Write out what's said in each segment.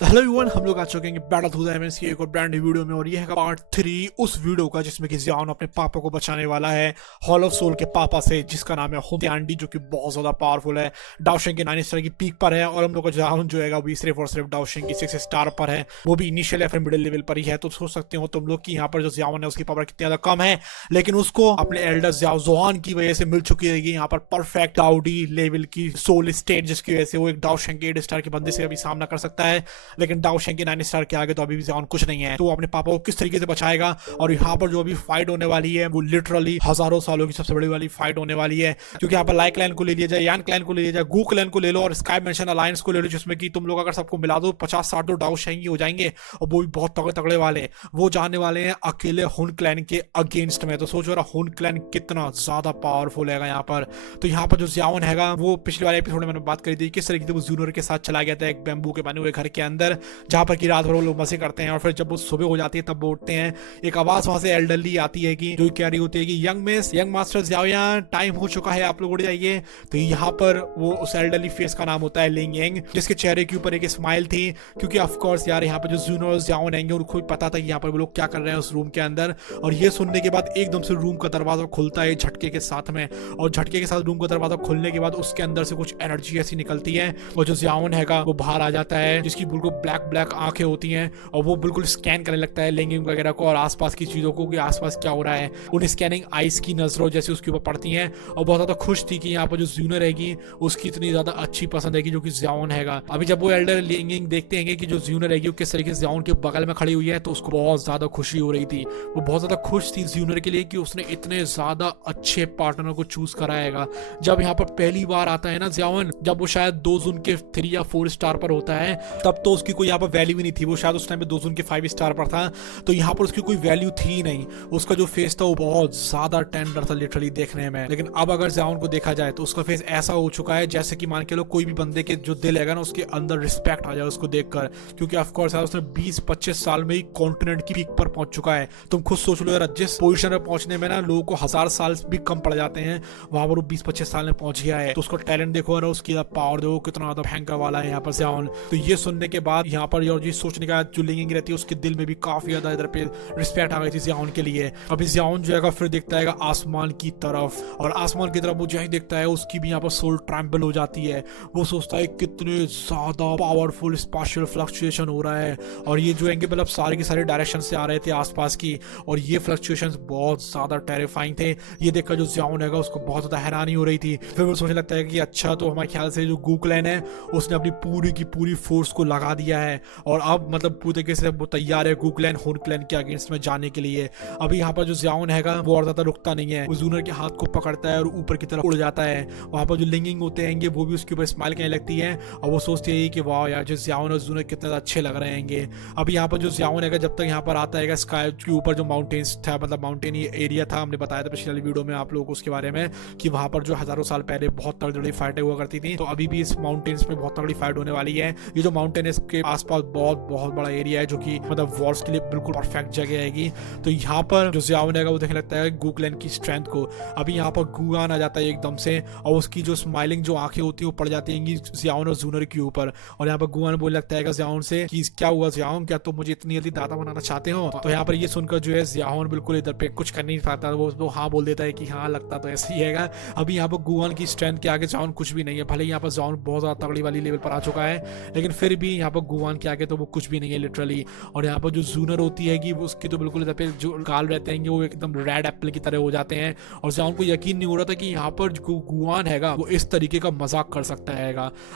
Hello everyone, हम लोग आ चुके हैं बैटल थ्रू द हेवंस की एक और ब्रांड न्यू वीडियो में। और ये है पार्ट 3 उस वीडियो का जिसमें कि ज़ियान अपने पापा को बचाने वाला है हॉल ऑफ सोल के पापा से, जिसका नाम है हुतियांडी, जो कि बहुत ज्यादा पावरफुल है। डाओशेंग के 9 स्टार की पीक पर है और हम लोग का ज़ियान जो है वो सिर्फ और सिर्फ डाओशेंग की 6 स्टार पर है, वो भी इनिशियल या फिर मिडिल लेवल पर ही है। तो सोच सकते हो तुम लोग कि यहाँ पर जो ज़ियान है उसकी पावर कितनी ज्यादा कम है, लेकिन उसको अपने एल्डर ज़ियाओ ज़ुआन की वजह से मिल चुकी है यहाँ पर परफेक्ट डाउडी लेवल की सोल स्टेट, जिसकी वजह से वो एक डाओशेंग के 8 स्टार के बंदे से अभी सामना कर सकता है। लेकिन डाओशेंग के 9 स्टार के आगे तो अभी भी ज़ियान कुछ नहीं है। तो वो अपने पापा को किस तरीके से बचाएगा, और यहाँ पर जो अभी फाइट होने वाली है वो लिटरली हजारों सालों की सबसे बड़ी वाली फाइट होने वाली है। क्योंकि यहाँ पर लाइक क्लैन को ले लिया जाए, यान क्लैन को ले लिया जाए, गू क्लैन को ले लो और स्काई मेंशन अलायंस को ले लो, जिसमें कि तुम लोग अगर सबको मिला दो 50-60 तो डाओशेंग हो जाएंगे, और वो भी बहुत तगड़े तगड़े वाले। वो जाने वाले हैं अकेले हुन क्लैन के अगेंस्ट में। तो सोचो रहा हुन क्लैन कितना ज्यादा पावरफुल है यहाँ पर। तो यहाँ पर जो ज़ियान हैगा वो पिछले वाले एपिसोड में मैंने बात करी थी किस तरीके से वो जूनियर के साथ चला गया था एक बैम्बू के बने हुए घर के अंदर, जहां पर की रात भर वो लोग मजे करते हैं। और फिर जब वो सुबह हो जाती है तब वो उठते हैं, एक आवाज वहां से एल्डरली आती है कि जो कह रही होती है कि young miss, young master Xiaoyan, time हो चुका है, आप लोग उड़ जाइए। तो यहाँ पर वो उस एल्डरली फेस का नाम होता है लिंग यंग, जिसके चेहरे के ऊपर एक स्माइल थी। क्योंकि ऑफ कोर्स यार यहाँ पर जो जूनियर ज़ियाओन आएंगे उनको भी पता था कि यहाँ पर वो लोग क्या कर रहे हैं उस रूम के अंदर। और ये सुनने के बाद एकदम से रूम का दरवाजा खुलता है झटके के साथ में, और झटके के साथ रूम का दरवाजा खुलने के बाद उसके अंदर से कुछ एनर्जी ऐसी निकलती है, और जो ज़ियाओन हैगा वो बाहर आ जाता है, जिसकी बिल्कुल ब्लैक ब्लैक आंखें होती हैं, और वो बिल्कुल स्कैन करने लगता है लिंगिंग वगैरह को और आसपास की चीजों को कि आसपास क्या हो रहा है। उन स्कैनिंग आइस की नजरों जैसे उसके ऊपर पड़ती हैं, और बहुत ज्यादा खुश थी कि यहाँ पर जो जूनियर रहेगी उसकी इतनी ज्यादा अच्छी पसंद है जो कि ज़ियाओन हैगा। अभी जब वो एल्डर लिंगिंग देखते हैं कि जो जूनियर रहेगी वो किस तरीके से ज़ियाओन के बगल में खड़ी हुई है, तो उसको बहुत ज्यादा खुशी हो रही थी। वो बहुत ज्यादा खुश थी जूनियर के लिए कि उसने इतने ज्यादा अच्छे पार्टनर को चूज कराएगा। जब यहाँ पर पहली बार आता है ना ज़ियाओन, जब वो शायद 2 जून के 3 या 4 स्टार पर होता है, तब तो उसकी कोई यहाँ पर वैल्यू भी नहीं थी। वो शायद उस टाइम पे 2 जून के 5 स्टार पर था, तो यहाँ पर उसकी कोई वैल्यू थी ही नहीं। उसका जो फेस था वो बहुत ज्यादा टेंडर था लिटरली देखने में। लेकिन अब अगर ज़ियाओन को देखा जाए तो उसका फेस ऐसा हो चुका है जैसे कि मान के लो कोई भी बंदे के जो दिल है ना उसके अंदर रिस्पेक्ट आ जाए उसको देखकर। क्योंकि ऑफ कोर्स उसने 20-25 साल में ही कॉन्टिनेंट की पीक पर पहुंच चुका है। तुम खुद सोच लो यार, जिस पोजीशन पर पहुंचने में ना लोगों को 1000 साल भी कम पड़ जाते हैं, वहां पर वो 20-25 साल में पहुंच गया है। तो उसका टैलेंट देखो और उसकी पावर देखो कितना ज्यादा भयंकर वाला है यहाँ पर ज़ियाओन। तो ये सुनने के बाद यहाँ पर ये सोचने का जो लिंगिंग रहती है उसके दिल में भी काफी ज्यादा इधर पे रिस्पेक्ट आ गई थी ज़ियाओन के लिए। अभी ज़ियाओन जो है फिर देखता है आसमान की तरफ, और आसमान की तरफ वो जहाँ देखता है उसकी भी यहाँ पर सोल ट्रैम्बल हो जाती है। वो सोचता है कितने ज्यादा पावरफुल स्पेशल फ्लक्चुएशन हो रहा है, और ये जो है मतलब सारे के सारे डायरेक्शन से आ रहे थे आसपास की, और ये फ्लक्चुएशंस बहुत ज्यादा टेरिफाइंग थे। ये देखकर जो ज़ियाओन है उसको बहुत ज्यादा हैरानी हो रही थी। फिर वो सोचने लगता है कि अच्छा, तो हमारे ख्याल से जो गू क्लैन है उसने अपनी पूरी की पूरी फोर्स को लगा दिया है, और अब मतलब पूरी तरीके से वो तैयार है गू क्लैन हुन क्लैन के अगेंस्ट में जाने के लिए। अभी यहाँ पर जो ज़ियाओन हैगा वो और ज्यादा रुकता नहीं है, वो जूनियर के हाथ को पकड़ता है और ऊपर की तरफ उड़ जाता है। वहां पर जो लिंगिंग होते हैं वो भी उसके ऊपर स्माइल करने लगती है, और वो सोचती है कि वाह यार, जो ज़ियाओन और जूनियर कितने अच्छे लग रहे हैं। अभी यहाँ पर जो ज़ियाओन है जब तक यहाँ पर आता है स्काई के ऊपर जो माउंटेन्स था, मतलब माउंटेन एरिया था, हमने बताया था पिछले वीडियो में आप लोगों को उसके बारे में कि वहां पर जो हजारों साल पहले बहुत तगड़ी फाइटें हुआ करती थी। तो अभी भी इस माउंटेन्स में बहुत तगड़ी फाइट होने वाली है। ये जो माउंटेन है इसके आसपास बहुत बहुत बड़ा एरिया है, जो कि मतलब वॉर्स के लिए बिल्कुल परफेक्ट जगह आएगी। तो यहाँ पर जो ज़ियाओन है वो देखने लगता है गू क्लैन की स्ट्रेंथ को। अभी यहाँ पर गुआन आ जाता है एकदम से, और उसकी जो स्माइलिंग जो आंखें होती है वो पड़ जाती हैं ज़ियाओन और जूनियर के ऊपर। और यहाँ पर गुआन बोलने लगता है ज़ियाओन से कि क्या हुआ ज़ियाओन, क्या तुम मुझे इतनी जल्दी दादा बनाना चाहते हो? तो यहाँ पर ये सुनकर जो है ज़ियाओन बिल्कुल इधर पे कुछ कर नहीं पाता, वो हाँ बोल देता है कि हाँ लगता तो ऐसे ही है। अभी यहाँ पर गुआन की स्ट्रेंथ के आगे ज़ियाओन कुछ भी नहीं है। भले यहाँ पर ज़ियाओन बहुत ज्यादा तगड़ी वाली लेवल पर आ चुका है, लेकिन फिर भी यहाँ पर गुआन के आगे तो वो कुछ भी नहीं है लिटरली। और यहाँ पर जो जूनियर होती है कि उसकी तो बिल्कुल इधर पे जो गाल रहते हैं वो एकदम रेड एप्पल की तरह हो जाते हैं, और ज़ियाओन को यकीन नहीं हो रहा था कि यहाँ पर जो गुआन हैगा वो इस तरीके का मजाक कर सकता है।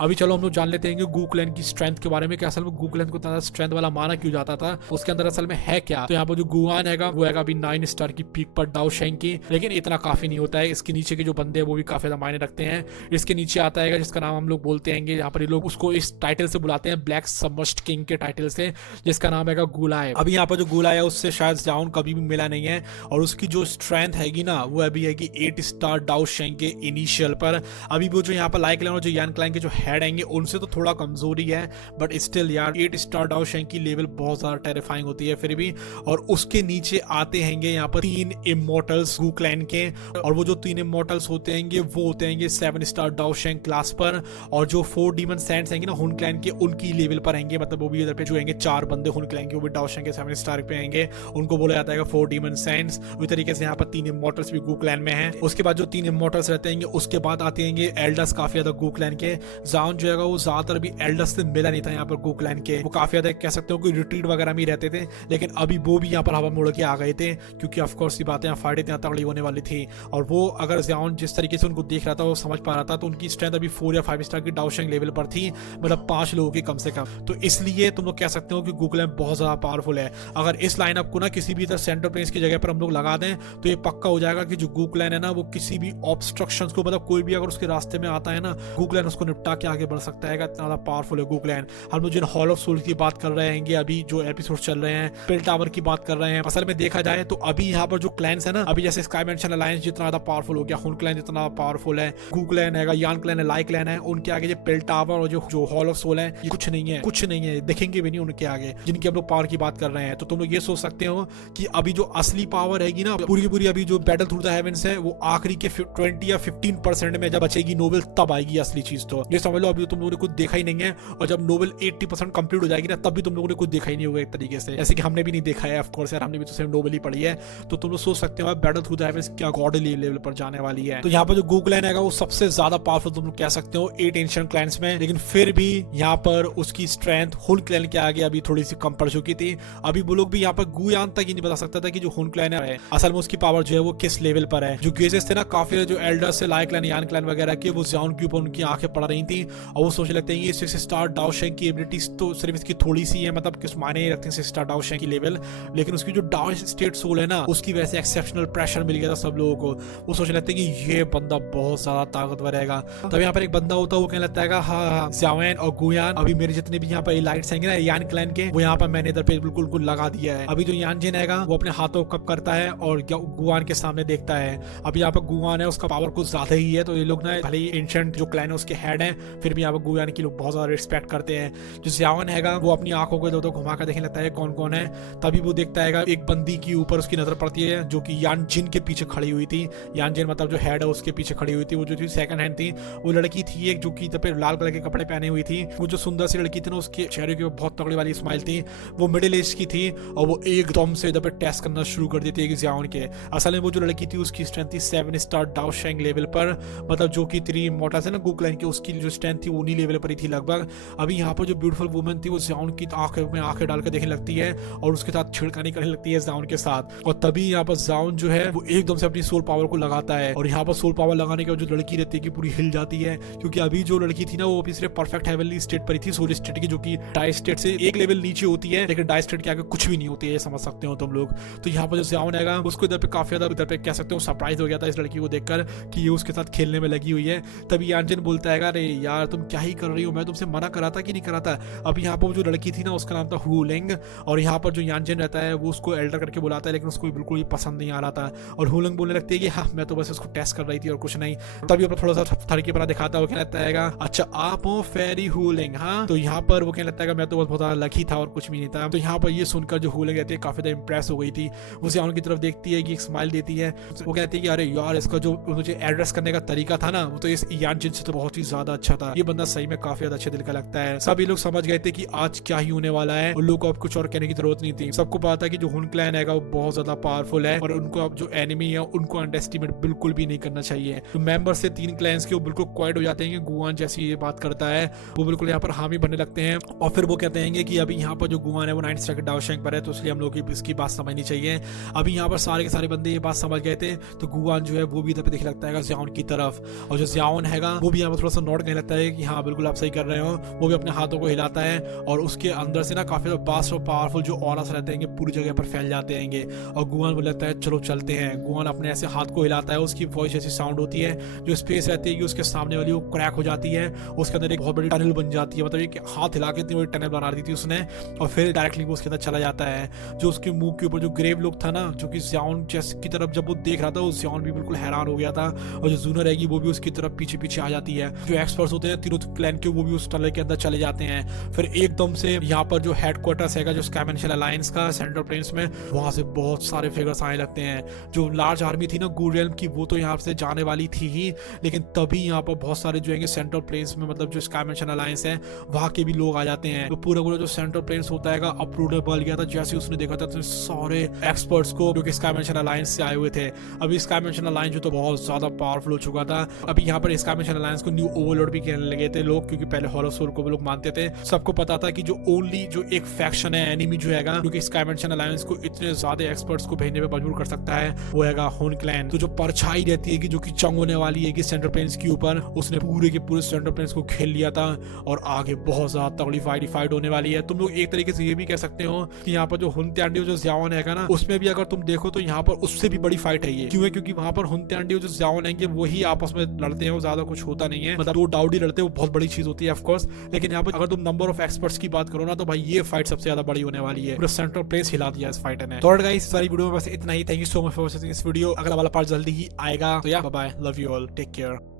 अभी चलो हम लोग जान लेते हैं कि गू क्लैन की स्ट्रेंथ के बारे में, कि असल में गू क्लैन को इतना स्ट्रेंथ वाला माना क्यों जाता था, उसके अंदर असल में है क्या। तो यहाँ पर जो गुआन हैगा वो हैगा अभी 9 स्टार की पीक पर डाओशेंग की, लेकिन इतना काफी नहीं होता है। इसके नीचे के जो बंदे हैं वो भी काफी ज्यादा मायने रखते हैं। इसके नीचे आता है जिसका नाम हम लोग बोलते हैं, यहाँ पर ये लोग उसको इस टाइटल से बुलाते हैं, ब्लैक सबमर्ज्ड किंग के टाइटल से, जिसका नाम है गुलाय। अभी यहाँ पर जो गुलाय है उससे शायद ज़ियाओन कभी भी मिला नहीं है, और उसकी जो स्ट्रेंथ हैगी ना वो अभी हैगी 8 स्टार डाओशेंग के इनिशियल पर। अभी वो जो यहाँ पर लाइक क्लैन और जो यान क्लैन के जो हेड आएंगे उनसे तो थोड़ा कमजोरी है, बट स्टिल यार 8 स्टार डाओशेंग की लेवल बहुत ज्यादा टेरिफाइंग होती है फिर भी। और उसके नीचे आते हैं यहाँ पर 3 इमोर्टल्स गू क्लैन के, और वो जो 3 इमोर्टल्स होते हैं वो होते हैं 7 स्टार डाओशेंग क्लास पर, और जो 4 डीमन सैंड्स हैं ना हुन क्लैन के, उनकी लेवल पर आएंगे, मतलब वो भी इधर पे जो आएंगे 4 बंदे हुन क्लैन के, वो भी डाओशेंग के 7 स्टार पे आएंगे। उनको बोला जाता है 4 डीमन सेंट्स। उसी तरीके से यहाँ पर 3 इमॉर्टल्स भी गू क्लैन में हैं। उसके बाद जो 3 इमॉर्टल्स रहते हैं उसके बाद आते हैं एल्डर्स काफी ज्यादा गू क्लैन के। जाउन जो है वो ज्यादातर भी एल्डर्स से मिला नहीं था यहाँ पर गू क्लैन के, वो काफी ज्यादा कह सकते हो कि रिट्रीट वगैरह में रहते थे, लेकिन अभी वो भी यहाँ पर हवा मोड़ के आ गए थे, क्योंकि ऑफकोर्स ये बातें फाइट इतनी तगड़ी होने वाली थी। और वो अगर जाउन जिस तरीके से उनको देख रहा था वो समझ पा रहा था, तो उनकी स्ट्रेंथ अभी 4 या 5 स्टार की डाओशेंग लेवल पर थी, मतलब 5 लोगों की कम से कम। तो इसलिए तुम लोग कह सकते हो कि गू क्लैन बहुत ज्यादा पावरफुल है। अगर इस लाइनअप को ना किसी भी इधर सेंटर प्लेन्स की जगह पर हम लोग लगा दें तो ये पक्का हो जाएगा कि जो गू क्लैन है ना वो किसी भी ऑब्स्ट्रक्शंस को, मतलब कोई भी अगर उसके रास्ते में आता है ना, गू क्लैन उसको निपटा के आगे बढ़ सकता है। इतना ज्यादा पावरफुल है गू क्लैन। हम लोग जिन हॉल ऑफ सोल की बात कर रहे हैं, अभी जो एपिसोड चल रहे हैं, पिल टावर की बात कर रहे हैं, असल में देखा जाए तो अभी यहाँ पर जो क्लैंस है ना, अभी जैसे स्काई मेंशन अलायंस जितना ज्यादा पावरफुल हो गया, हुन क्लैन जितना पावरफुल है, गू क्लैन है, यान क्लैन है, लाई क्लैन है, उनके आगे जो पिल टावर और जो हॉल ऑफ सोल है ये कुछ नहीं है, कुछ नहीं है, देखेंगे भी नहीं उनके आगे, जिनकी हम लोग पावर की बात कर रहे हैं। तो तुम लोग ये सोच सकते हो कि अभी जो असली पावर रहेगी ना पूरी की पूरी, अभी जो बैटल थ्रू द हेवेंस है वो आखिरी के 20 या 15% में जब बचेगी नोबल, तब आएगी असली चीज। तो ये समझ लो अभी तुम लोगों ने कुछ देखा ही नहीं है, और जब नोबल 80% कंप्लीट हो जाएगी ना, तब भी तुम लोगों ने कुछ देखा ही नहीं होगा एक तरीके से, जैसे कि हमने भी नहीं देखा है। ऑफ कोर्स यार, हमने भी तो सिर्फ नोबल ही पढ़ी है। तो तुम लोग सोच सकते हो बैटल थ्रू द हेवेंस क्या गॉडली लेवल पर जाने वाली है। तो यहाँ पर जो गू क्लैन है वो सबसे ज्यादा पावरफुल तुम लोग कह सकते हो 8 एंशिएंट क्लैंस में, लेकिन फिर भी यहाँ पर उसकी स्ट्रेंथ हुन क्लैन के आगे अभी थोड़ी सी कम पड़ चुकी थी। अभी वो लोग भी यहाँ पर गुयान तक ही नहीं बता सकता था कि जो हुन क्लैन है असल में उसकी पावर जो है वो किस लेवल पर है। जो गेजेस थे ना काफी, जो एल्डर्स से लाई क्लैन, यान क्लैन वगैरह के, वो जाउन के ऊपर उनकी आंखें पड़ रही थी, और वो सोचने लगते हैं ये 6 स्टार डाओशेंग की एबिलिटीज तो सिर्फ इसकी थोड़ी सी है, मतलब किस मायने ही रखते हैं 6 स्टार डाओशेंग की लेवल, लेकिन उसकी जो डाओ स्टेट सोल है ना, उसकी वजह से एक्सेप्शनल प्रेशर मिल गया था सब लोगों को। वो सोचने लगते हैं कि ये बंदा बहुत ज्यादा ताकतवर रहेगा। तब यहाँ पर एक बंदा होता है, वो कहने लगता है हाँ ज़ावेन और गुयान, अभी मेरे जितने भी यहाँ पर लाइट्स आएंगे ना यान क्लैन के, वो यहाँ पर मैंने इधर पे बिल्कुल लगा दिया है। अभी जो यान जिन आएगा वो अपने हाथों कप करता है और गुआन के सामने देखता है। अभी यहाँ पर गुआन है, उसका पावर कुछ ज्यादा ही है, तो ये लोग ना भले ही एंशिएंट जो क्लैन है उसके हेड है, फिर भी यहाँ पर गुआन की लोग बहुत ज्यादा रिस्पेक्ट करते हैं। जो ज़ावेन हैगा वो अपनी आंखों को इधर घुमा कर देखने लगता है कौन कौन है। तभी वो देखता है एक बंदी के ऊपर उसकी नजर पड़ती है, जो कि यान जिन के पीछे खड़ी हुई थी। यान जिन मतलब जो हेड है उसके पीछे खड़ी हुई थी। वो जो थी सेकंड हैंड थी, वो लड़की थी एक, जो कि इधर पे लाल कलर के कपड़े पहने हुई थी। वो जो सुंदर सी लड़की थी ना, उसके चेहरे की बहुत तगड़ी वाली स्माइल थी, वो मिडिल एज की थी, और वो एकदम से इधर पे टेस्ट करना शुरू कर देती है ज़ावेन के। असल में वो जो लड़की थी उसकी स्ट्रेंथ थी 7 स्टार डाओशेंग लेवल पर, मतलब जो कि 3 इमॉर्टल्स है ना गू क्लैन के, उसकी जो स्ट्रेंथ थी उन्हीं लेवल पर ही थी लगभग। अभी यहाँ पर जो ब्यूटीफुल वुमन थी वो ज़ावेन की आंखें में आंखें डालकर देखने लगती है और उसके साथ छिड़कानी करने लगती है ज़ावेन के साथ। और तभी यहाँ पर ज़ावेन जो है वो एकदम से अपनी सोल पावर को लगाता है, और यहाँ पर सोल पावर लगाने के बाद जो लड़की रहती है कि पूरी हिल जाती है, क्योंकि अभी जो लड़की थी ना वो अभी सिर्फ परफेक्ट हेवनली स्टेट पर ही थी, सोल स्टेट की, जो कि डाई स्टेट से एक लेवल नीचे होती है, लेकिन डाई स्टेट के आगे कुछ भी नहीं होती है, ये समझ सकते हो तुम लोग। तो यहाँ पर जो ज़ावेन आएगा उसको इधर पे काफी ज्यादा इधर पे कह सकते हो सरप्राइज हो गया था इस लड़की को देखकर कि ये उसके साथ खेलने में लगी हुई है। तभी यानजिन बोलता है अरे यार तुम क्या ही कर रही हो, मैं तुमसे मना करा था कि नहीं करा था। अब यहाँ पर जो लड़की थी ना उसका नाम था हुलिंग, और यहाँ पर जो यानजिन रहता है वो उसको एल्डर करके बुलाता है, लेकिन उसको बिल्कुल ही पसंद नहीं आ रहा था। और हुलिंग बोलने लगती है कि हाँ मैं तो बस उसको टेस्ट कर रही थी और कुछ नहीं। तभी अपना थोड़ा सा थरकी पना दिखाता है, वो कहने लगता है अच्छा आप हो फेरी हुलिंग, हाँ। तो यहाँ पर वो कहने लगता है मैं तो बहुत ज्यादा लकी था और कुछ भी नहीं था। तो यहाँ पर ये सुनकर जो हुलिंग रहती है काफी ज्यादा इंप्रेस हो गई थी, वो ज़ावेन की तरफ देखती है कि एक स्माइल देती है। वो कहती है कि अरे यार इसका जो मुझे एड्रेस करने का तरीका था ना वो तो इस यानजिन से तो बहुत ही ज्यादा अच्छा था, ये बंदा सही में काफी ज्यादा अच्छे दिल का लगता है। सभी लोग समझ गए थे कि आज क्या ही होने वाला है, उन लोगों को अब कुछ और कहने की जरूरत नहीं थी। सबको पता था कि जो हुन क्लैन है वो बहुत ज्यादा पावरफुल है, और उनको अब जो एनिमी है उनको अंडरएस्टिमेट बिल्कुल भी नहीं करना चाहिए। तो मेंबर से 3 क्लैंस के वो बिल्कुल क्वाइट हो जाते हैं। गुआन जैसी ये बात करता है वो बिल्कुल यहाँ पर हामी बनने लगते हैं, और फिर वो कहते हैं कि अभी यहाँ पर जो गुआन है वो 9 स्टार डाओशेंग पर है, तो इसलिए हम लोग इसकी बात समझनी चाहिए। अभी यहाँ पर सारे के सारे बंदे ये बात समझ गए थे, तो गुआन जो है वो भी इधर पे देखने लगता है ज़ावेन की तरफ, और जो ज़ावेन हैगा वो भी यहाँ पर थोड़ा सा नोट करने लगता है कि हाँ बिल्कुल आप सही कर रहे हो। वो भी अपने हाथों को हिलाता है, और उसके अंदर से ना काफी बास्ट और पावरफुल जो ऑरास रहते हैं पूरी जगह पर फैल जाते हैं, और गुआन बोल लगता है चलो चलते हैं। गुआन अपने ऐसे हाथ को हिलाता है, उसकी वॉइस ऐसी साउंड होती है, जो स्पेस रहती है कि उसके सामने वाली वो क्रैक हो जाती है, उसके अंदर एक बहुत बड़ी टनल बन जाती है, मतलब एक हाथ हिला के इतनी बड़ी टनल बना दी थी उसने, और फिर डायरेक्टली वो उसके अंदर चला जाता है। जो उसके मुंह के ऊपर जो ग्रेव लुक था ना, जो कि ज़ावेन की तरफ जब वो देख रहा था, वो ज़ावेन भी बिल्कुल हैरान हो गया था, और जो जूनर रहेगी वो भी उसकी तरफ पीछे पीछे आ जाती है। जो एक्सपर्ट्स होते हैं तीनों क्लैन के वो भी उस टनल के अंदर चले जाते हैं। फिर एकदम से यहाँ पर जो हेडक्वार्टर्स है जो स्काई मेंशन अलायंस का सेंट्रल प्लेन्स में, वहां से बहुत सारे फिगर्स आने लगते हैं। जो लार्ज आर्मी थी ना गू रियल्म की, वो तो यहाँ से जाने वाली थी ही, लेकिन तभी यहाँ पर बहुत सारे जो है सेंट्रल प्लेन्स में, मतलब जो स्काई मेंशन अलायंस है वहां वहाँ के भी लोग आ जाते हैं। तो पूरा पूरा जो सेंट्रल प्लेन्स होता है अप्रूव बल गया था। जैसे उसने देखा था तो सारे एक्सपर्ट्स को जो कि स्काई मिशन अलायंस से आए हुए थे। अभी स्काई मिशन अलायंस जो तो बहुत ज्यादा पावरफुल हो चुका था। अभी यहाँ पर स्काई मिशन अलायंस को न्यू ओवरलॉर्ड भी कहने लगे थे लोग, क्योंकि पहले हॉलो सोल को वो लोग मानते थे। सबको पता था कि जो ओनली जो एक फैक्शन है एनिमी जो है क्योंकि स्काई मिशन अलायंस को इतने ज्यादा एक्सपर्ट्स को भेजने पे मजबूर कर सकता है वो है हुन क्लैन। तो जो परछाई रहती है कि जो कि चंग होने वाली है कि सेंट्रल प्लेन्स के ऊपर, उसने पूरे के पूरे सेंट्रल प्लेन्स को खेल लिया था और आगे बहुत ज्यादा तगड़ी फाइट होने वाली है। तुम लोग एक तरीके से ये भी कह सकते हो कि यहाँ पर जो हुन त्यांडी जो ज़ियाओन है ना, उसमें भी अगर तुम देखो तो यहाँ पर उससे भी बड़ी फाइट है ये। क्यों है? क्योंकि वहां पर हुन त्यांडी जो ज़ियाओन है वही आपस में लड़ते हैं, वो ज्यादा कुछ होता नहीं है। मतलब दो डाउडी लड़ते हैं वो बहुत बड़ी चीज होती है ऑफकोर्स, लेकिन यहाँ पर अगर तुम नंबर ऑफ एक्सपर्ट्स की बात करो ना तो भाई ये फाइट सबसे ज्यादा बड़ी होने वाली है। पूरा सेंट्रल प्लेस हिला दिया इस फाइट ने। तो गाइस सारी वीडियो में बस इतना ही। Thank you so much for watching this video. अगला वाला पार्ट जल्दी ही आएगा। तो या bye bye, love you all, take care.